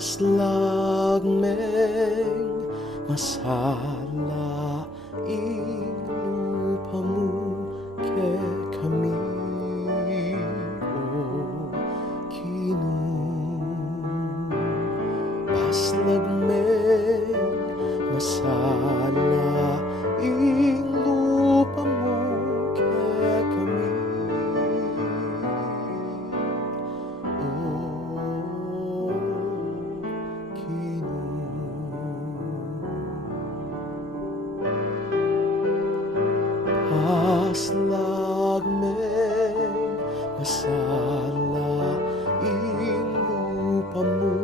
Haslagmeng masalaing lupa mo ke kami o kinun Haslagmeng masalaing lupa mo ke kami Haslagmeng masalaing lupa mo